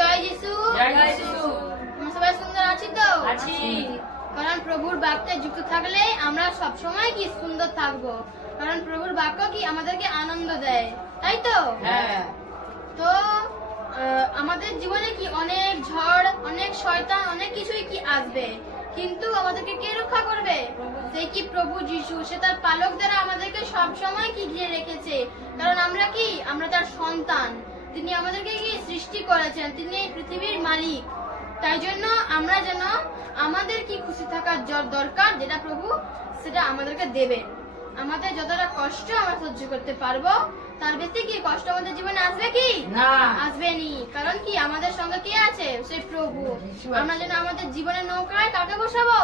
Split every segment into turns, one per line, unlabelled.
জয় যিশু।
জয় যিশু।
সবাই সুন্দর আছি তো?
আছি।
কারণ প্রভুর বাক্যে যুক্ত থাকলে আমরা সব সময় কি সুন্দর থাকব? কারণ প্রভুর বাক্য কি আমাদেরকে আনন্দ দেয় তাই তো?
হ্যাঁ।
তো আমাদের জীবনে কি অনেক ঝড় অনেক শয়তান অনেক কিছুই কি আসবে? কিন্তু আমাদেরকে কে রক্ষা করবে? সেই কি প্রভু যিশু? সে তার পালক দ্বারা আমাদেরকে সব সময় কি ঘিরে রেখেছে? কারণ আমরা কি? আমরা তার সন্তান। তিনি আমাদেরকে কি সৃষ্টি করেছেন? তিনি পৃথিবীর মালিক। তাই জন্য আমরা যেন আমাদের কি খুশি থাকার য- দরকার যেটা প্রভু সেটা আমাদেরকে দেবেন আমাদের যতটা কষ্ট আমরা সহ্য করতে পারব তার বেশি কি কষ্ট আমাদের জীবনে আসবে কি?
না।
আসবেনি কারণ কি আমাদের সঙ্গে কে আছে? সেই প্রভু। আমরা যেন আমাদের জীবনের নৌকায় কাকে বসাবো?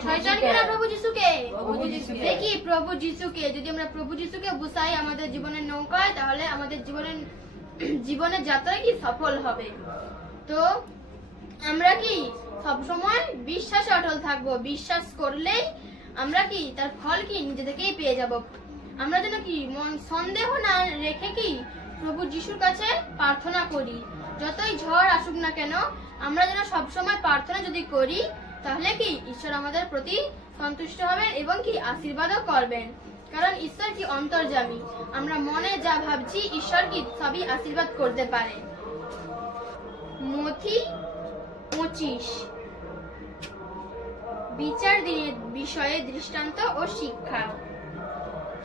শয়তানকে। না প্রভু যিশুকে?
প্রভু যিশুকে।
দেখি প্রভু যিশুকে? যদি আমরা প্রভু যিশুকে বসাই আমাদের জীবনের নৌকায় তাহলে আমাদের জীবনের জীবনের যাত্রায় কি সফল হবে? তো আমরা কি সব সময় বিশ্বাসে অটল থাকব? বিশ্বাস করলেই আমরা কি তার ফল কি নিজে থেকেই পেয়ে যাব? আমরা যেন কি মন সন্দেহ না রেখে কি প্রভু যিশুর কাছে প্রার্থনা করি? যতই ঝড় আসুক না কেন, আমরা যেন সব সময় প্রার্থনা যদি করি, তাহলে কি ঈশ্বর আমাদের প্রতি সন্তুষ্ট হবেন এবং কি আশীর্বাদও করবেন? কারণ ঈশ্বর কি অন্তর্জামী আমরা মনে যা ভাবছি, ঈশ্বর কি সবই আশীর্বাদ করতে পারে। মথি পঁচিশ। বিচার দিনের বিষয়ে দৃষ্টান্ত ও শিক্ষা।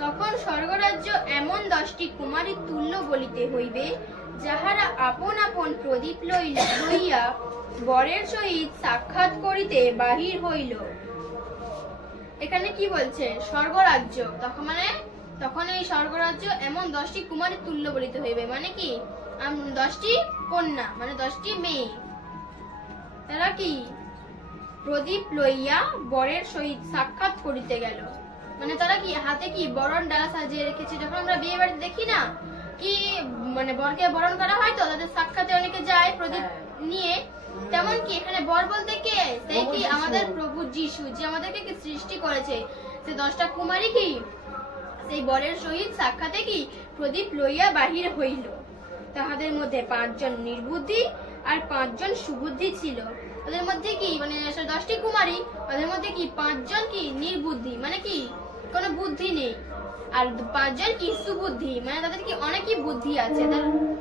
তখন স্বর্গরাজ্য এমন দশটি কুমারীর তুল্য বলিতে হইবে, যাহারা আপন আপন প্রদীপ লইল লইয়া বরের সহিত সাক্ষাৎ করিতে বাহির হইল। এখানে কি বলছে? স্বর্গরাজ্য। তখন মানে তখন এই স্বর্গরাজ্য এমন দশটি কুমারীর তুল্য বলিতে হইবে। মানে কি? দশটি কন্যা মানে দশটি মেয়ে। তারা কি? প্রদীপ লইয়া বরের সহিত সাক্ষাৎ করিতে গেল। মানে তারা কি হাতে কি বরণ ডালা সাজিয়ে রেখেছে? যখন আমরা বিয়ে বাড়িতে দেখি না কি মানে বরকে বরণ করা হয় তো? তাদের সাক্ষাতে অনেকে যায় প্রদীপ
হ্যাঁ।
নিয়ে তেমন কি এখানে বর বলতে কে? সেই কি আমাদের প্রভু যিশু যে আমাদেরকে কি সৃষ্টি করেছে? সে দশটা কুমারী কি? সেই বরের সহিত সাক্ষাতে কি প্রদীপ লইয়া বাহির হইল। তাহাদের মধ্যে পাঁচজন নির্বুদ্ধি আর পাঁচজন সুবুদ্ধি ছিল। তাদের মধ্যে কি মানে দশটি কুমারী তাদের মধ্যে কি পাঁচজন কি নির্বুদ্ধি? মানে কি কোনো বুদ্ধি নেই। আর পাঁচজন কি সুবুদ্ধি মানে তাদের কি অনেকই বুদ্ধি আছে। তার-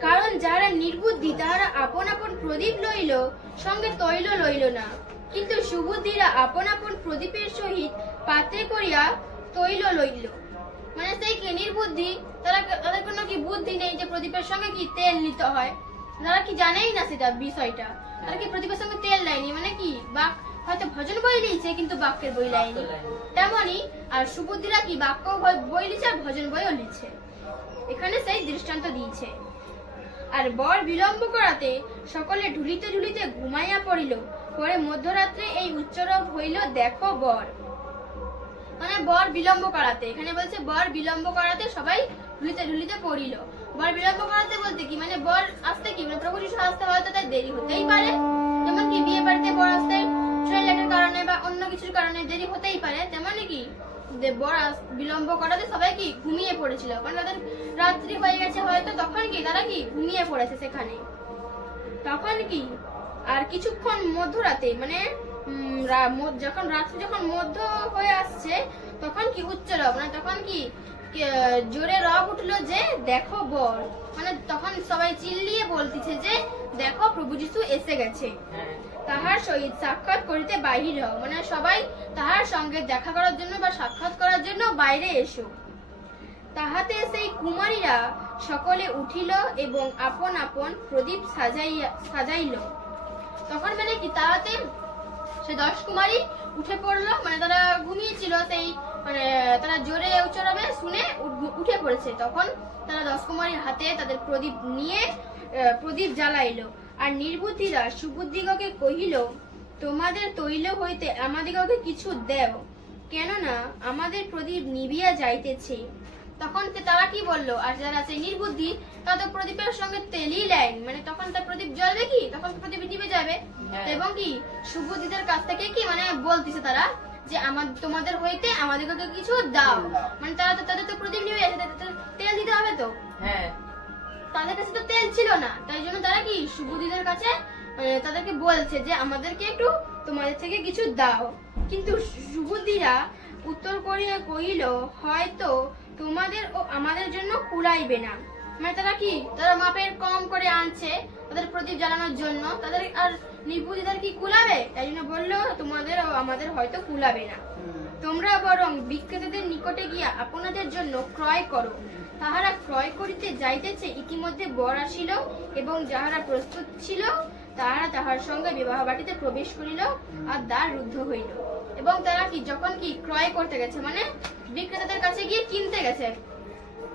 কারণ যারা নির্বুদ্ধি তাহারা আপন আপন প্রদীপ লইল সঙ্গে তৈল লইল না। কিন্তু সুবুদ্ধিরা আপন আপন প্রদীপের সহিত পাত্রে করিয়া তৈল লইল। মানে সেই কি নির্বুদ্ধি? তারা তাদের কোনো কি বুদ্ধি নেই যে প্রদীপের সঙ্গে কি তেল নিতে হয়? তারা কি জানেই না সেটা বিষয়টা। তারা কি প্রদীপের সঙ্গে তেল লাইনি মানে কি? বাক হয়তো ভজন বই লিখছে কিন্তু বাক্যের বই লাইনি তেমনি আর সুবুদ্ধিরা কি বাক্য বই- বই লিখছে আর ভজন বইও লিখছে এখানে সেই দৃষ্টান্ত দিয়েছে। আর বর বিলম্ব করাতে সকলে ঢুলিতে ঢুলিতে ঘুমাইয়া পড়িল। পরে মধ্যরাত্রে এই উচ্চরব হইল, দেখো বর। মানে বর বিলম্ব করাতে, এখানে বলছে বর বিলম্ব করাতে সবাই ঢুলিতে ঢুলিতে পড়িল। বর বিলম্ব করাতে বলতে কি মানে বর আসতে কি মানে প্রভু যিশু আসতে হয়তো তাই দেরি হতেই পারে যেমন কি বিয়ে বাড়িতে বর আসতে টয়লেটের কারণে বা অন্য কিছুর কারণে দেরি হতেই পারে, তেমনই কি? আস- বিলম্ব করাতে সবাই কি ঘুমিয়ে পড়েছিল? কারণ তাদের রাত্রি হয়ে গেছে হয়তো, তখন কি তারা কি ঘুমিয়ে পড়েছে সেখানে? তখন কি? আর কিছুক্ষণ মধ্যরাতে মানে যখন রাত্রি যখন মধ্য হয়ে আসছে, তখন কি উচ্চ রব মানে তখন কি জোরে রব উঠল যে, দেখো বর। মানে তখন সবাই চিল্লিয়ে বলতেছে যে, দেখো প্রভু যিশু এসে গেছে। তাহার সহিত সাক্ষাৎ করিতে বাহির হও। মানে সবাই তাহার সঙ্গে দেখা করার জন্য বা সাক্ষাৎ করার জন্য বাইরে এসো। তাহাতে সেই কুমারীরা সকলে উঠিল এবং আপন আপন প্রদীপ সাজাইয়া, সাজাইল। তখন মানে কি তাহাতে সে দশ কুমারী উঠে পড়ল মানে তারা ঘুমিয়েছিল, সেই মানে তারা জোরে উচ্চরবে শুনে উঠে পড়েছে। তখন তারা দশ কুমারীর হাতে তাদের প্রদীপ নিয়ে প্রদীপ জ্বালাইলো। আর নির্বুদ্ধিরা সুবুদ্ধিগকে কহিল তোমাদের তৈল হইতে আমাদিগকে কিছু দেও কেননা আমাদের প্রদীপ নিবিয়া যাইতেছে। তখন তারা কি বলল আর যারা সেই নির্বুদ্ধি তারা তো প্রদীপের সঙ্গে তেলই লাইন মানে তখন তার প্রদীপ জ্বলবে কি? তখন প্রদীপ নিবে যাবে।
হ্যাঁ।
এবং কি সুবুদ্ধিদের কাছ থেকে কি মানে বলতেছে তারা যে আমার তোমাদের হইতে আমাদেরকে কিছু দাও। মানে তারা তো তাদের তো প্রদীপ নিবে তেল দিতে হবে তো?
হ্যাঁ।
তাদের কাছে তো তেল ছিল না, তাই জন্য তারা কি সুবুদিদের কাছে তাদেরকে বলছে যে আমাদেরকে একটু তোমাদের থেকে কিছু দাও। কিন্তু সুবুদিরা উত্তর কোরিয়া কহিল, হয়তো তোমাদের ও আমাদের জন্য কুলাইবে না। মানে তারা কি, তারা মাপের কম করে আনছে তাদের প্রদীপ জ্বালানোর জন্য। তাদের আর নির্বুদ্ধিদের কি কুলাবে? তাই জন্য বলল, তোমাদের ও আমাদের হয়তো কুলাবে না। তোমরা বরং বিক্রেতাদের নিকটে গিয়া আপনাদের জন্য ক্রয় করো। তাহারা ক্রয় করিতে যাইতেছে, ইতিমধ্যে বর আসিল এবং যাহারা প্রস্তুত ছিল, তাহারা তাহার সঙ্গে বিবাহ বাটিতে প্রবেশ করিল আর দ্বার রুদ্ধ হইল। এবং তারা কি, যখন কি ক্রয় করতে গেছে মানে বিক্রেতাদের কাছে গিয়ে কিনতে গেছে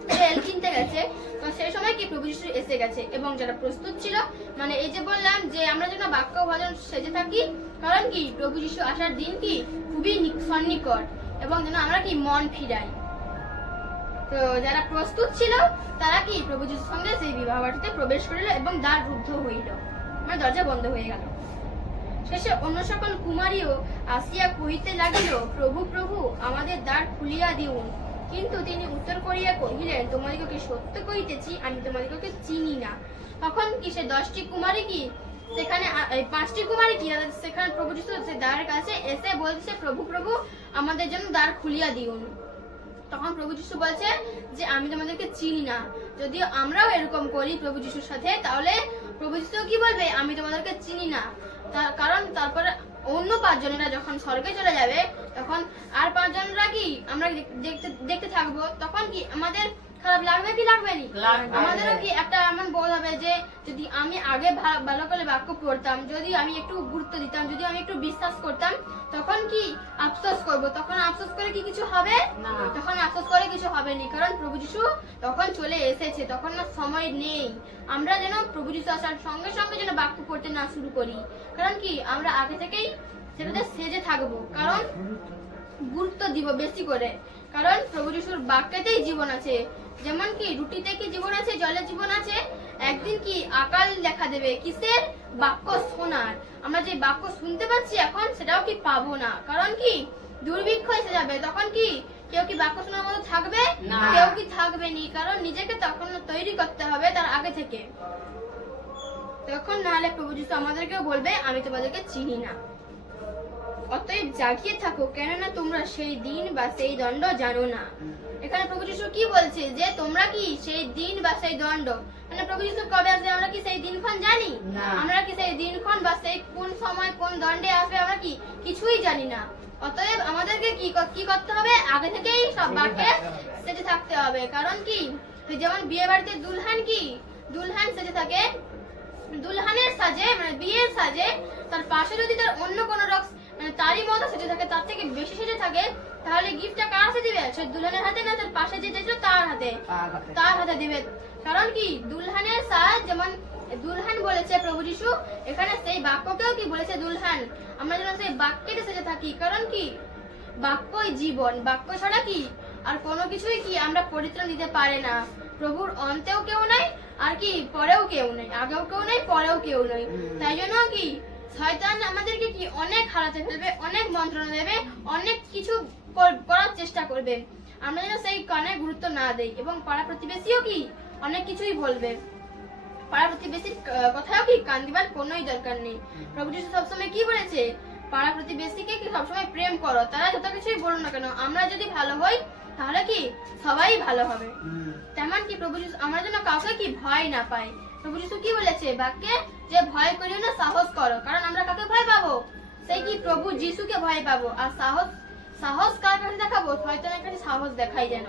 তেল কিনতে গেছে, তো সেই সময় কি প্রভু যিশু এসে গেছে এবং যারা প্রস্তুত ছিল মানে এই যে বললাম যে আমরা যেন বাক্য ভজন সেজে থাকি, কারণ কি প্রভু যিশু আসার দিন কি খুবই সন্নিকট এবং যেন আমরা কি মন ফিরাই। তো যারা প্রস্তুত ছিল, তারা কি প্রভু যিশুর সঙ্গে সেই বিবাহ বাটিতে প্রবেশ করিল এবং দ্বার রুদ্ধ হইল। মানে দরজা বন্ধ হয়ে গেল। শেষে অন্য সকল কুমারীও আসিয়া কহিতে লাগিল, প্রভু প্রভু, আমাদের দ্বার খুলিয়া দিউন। কিন্তু তিনি উত্তর করিয়া কহিলেন, তোমাদিগকে সত্য কহিতেছি, আমি তোমাদিগকে চিনি না। তখন কি সে দশটি কুমারী কি? সেখানে পাঁচটি কুমারী কি? সেখানে প্রভু যিশু দ্বারের কাছে এসে বলছে, প্রভু প্রভু, আমাদের জন্য দ্বার খুলিয়া দিউন। তখন প্রভু যিশু বলছে যে, আমি তোমাদেরকে চিনি না। যদি আমরাও এরকম করি প্রভু যিশুর সাথে, তাহলে প্রভু যিশু কি বলবে? আমি তোমাদেরকে চিনি না। কারণ তারপরে অন্য পাঁচজনেরা যখন স্বর্গে চলে যাবে, তখন আর পাঁচজনরা কি আমরা দেখতে দেখতে থাকব? তখন কি আমাদের খারাপ লাগবে কি লাগবে নি? আমাদেরও কি একটা এমন বোধ হবে যে যদি আমি আগে ভালো করে বাক্য পড়তাম যদি আমি একটু গুরুত্ব দিতাম যদি আমি একটু বিশ্বাস করতাম তখন কি আফসোস করব? তখন আফসোস করে কি কিছু হবে? তখন আফসোস করে কিছু হবে না। কারণ প্রভু যিশু তখন চলে এসেছে তখন না সময় নেই। আমরা যেন প্রভু যিশু আসার সঙ্গে সঙ্গে যেন বাক্য পড়তে না শুরু করি। কারণ কি? আমরা আগে থেকেই সেটাতে সেজে থাকব। কারণ গুরুত্ব দিব বেশি করে। কারণ প্রভু যিশুর বাক্যেতেই জীবন আছে। যেমন কি রুটিতে কি জীবন আছে জলে জীবন আছে? একদিন কি আকাল দেখা দেবে? কিসের? বাক্য শোনার। আমরা যে বাক্য শুনতে পাচ্ছি এখন সেটাও কি পাবো না? কারণ কি দুর্ভিক্ষ এসে যাবে। তখন কি কেউ কি বাক্য শোনার মতো থাকবে? কেউ কি থাকবে নি। কারণ নিজেকে তখন তৈরি করতে হবে তার আগে থেকে। তখন নাহলে প্রভু যিশু আমাদেরকেও বলবে আমি তোমাদেরকে চিনি না। অতএব জাগিয়ে থাকো। কেননা তোমরা সেই দিন বা সেই দণ্ড জানো না। এখানে প্রভু যিশু কি বলছে? যে তোমরা কি সেই দিন বা সেই দণ্ড? মানে প্রভু যিশু কবে আসবে? আমরা কি সেই দিনক্ষণ জানি?
না।
আমরা কি সেই দিনক্ষণ বা সেই কোন সময় কোন দণ্ডে আসবে? আমরা কি কিছুই জানি না। অতএব আমাদেরকে কি ক- কি করতে হবে? আগে থেকেই সব বাক্যে সেজে থাকতে হবে। কারণ কি? যেমন বিয়ে বাড়িতে দুলহান কি? দুলহান সেজে থাকে দুলহানের সাজে মানে বিয়ের সাজে। তার পাশে যদি তার অন্য কোন রক্স মানে তারই মতো সেজে থাকে তার থেকে বেশি সেজে থাকে তাহলে গিফটটা কার হাতে দিবে? সে দুলহানের হাতে না তার পাশে যে ছিল তার হাতে? তার হাতে। দিবে। কারণ কি? দুলহানের সাজ যেমন দুলহান বলেছে প্রভু যিশু এখানে সেই বাক্যকেও কি বলেছে দুলহান? আমরা যেন সেই বাক্যকে সেজে থাকি। কারণ কি? বাক্যই জীবন। বাক্য ছাড়া কি? আর কোনো কিছুই কি আমরা পরিত্রাণ দিতে পারে না। প্রভুর অন্তেও কেউ নাই আর কি? পরেও কেউ নেই। আগেও কেউ নেই পরেও কেউ নেই। তাই জন্য কি? শয়তান আমাদেরকে কি? অনেক হারাতে ফেলবে অনেক মন্ত্রণা দেবে অনেক কিছু করার চেষ্টা করবে। আমরা যেন সেই কানে গুরুত্ব না দেই এবং পাড়া প্রতিবেশীও কি অনেক কিছুই বলবে। পাড়া প্রতিবেশীর কথাও কি কান দিবার কোনোই দরকার নেই। প্রভু যিশু সবসময় কি বলেছে? পাড়া প্রতিবেশীকে কি সবসময় প্রেম করো? তারা যত কিছুই বলুন না কেন আমরা যদি ভালো হই তাহলে কি সবাই ভালো হবে? তেমন কি প্রভু যিশু আমরা যেন কাউকে কি ভয় না পাই। প্রভু যিশু কি বলেছে? বাক্যে যে ভয় করিও না সাহস করো। কারণ আমরা কাকে ভয় পাবো? সেই কি প্রভু যিশুকে ভয় পাবো? আর সাহস সাহস কার দেখাবো? শয়তানের কাছে সাহস দেখাই যেন।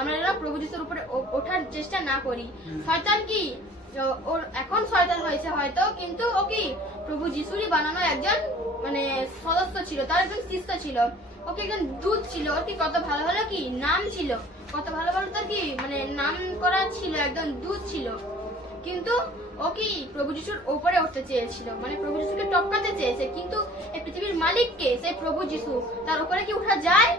আমরা যেন প্রভু যিশুর উপরে ওঠার চেষ্টা না করি। শয়তান কি? ওর এখন শয়তান হয়েছে হয়তো, কিন্তু ও কি? প্রভু যিশুরই বানানো একজন মানে সদস্য ছিল, তার একজন শিষ্য ছিল। ওকে একজন দূত ছিল? ওর কি কত ভালো ভালো কি নাম ছিল? কত ভালো ভালো তার কি মানে নাম করা ছিল, একজন দূত ছিল। কিন্তু ও কি প্রভু যিশুর ওপরে উঠতে চেয়েছিল? মানে প্রভু যিশুকে টপকাতে চেয়েছে। কিন্তু মালিককে সেই প্রভু যিশু। তার উপরে কি উঠা যায়।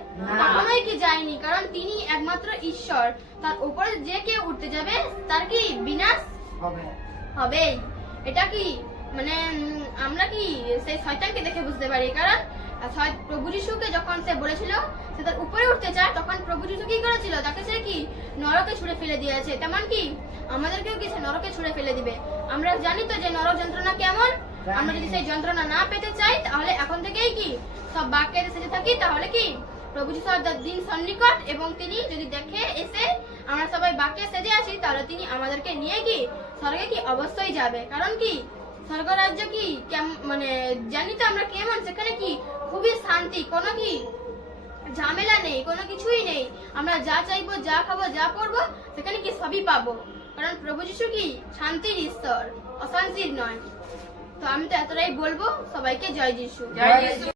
কখনোই কি যায়নি কারণ তিনি একমাত্র ঈশ্বর। তার উপরে যে কেউ উঠতে যাবে তার কি বিনাশ হবেই। এটা কি মানে আমরা কি সেই শয়তানকে দেখে বুঝতে পারি? কারণ প্রভু যিশুকে যখন সে বলেছিল সে তার উপরে উঠতে চায় তখন প্রভু যিশু কি করেছিল? তাকে সে কি নরকে ছুড়ে ফেলে দিয়েছে। তেমন কি আমাদেরকেও কি সে নরকে ছুড়ে ফেলে দিবে? আমরা জানি তো যে নরক যন্ত্রণা কেমন? আমরা যদি সেই যন্ত্রণা না পেতে চাই, তাহলে এখন থেকেই কি? সব বাক্যে সেজে থাকি, তাহলে কি? প্রভু যিশুর দিন সন্নিকট এবং তিনি যদি দেখে এসে আমরা সবাই বাক্যে সেজে আসি, তাহলে তিনি আমাদেরকে নিয়ে কি? স্বর্গে কি? অবশ্যই যাবে। কারণ কি? স্বর্গ রাজ্য কি মানে জানি তো আমরা কেমন, সেখানে কি? খুবই শান্তি, কোনো কি? ঝামেলা নেই, কোনো কিছুই নেই। আমরা যা চাইব, যা খাব, যা করব সেখানে কি সবই পাবো? কারণ প্রভু যিশু কি? শান্তির ঈশ্বর, অশান্তির নয়। তো আমি তো এতটাই বলব সবাইকে জয় যিশু।
জয় যিশু।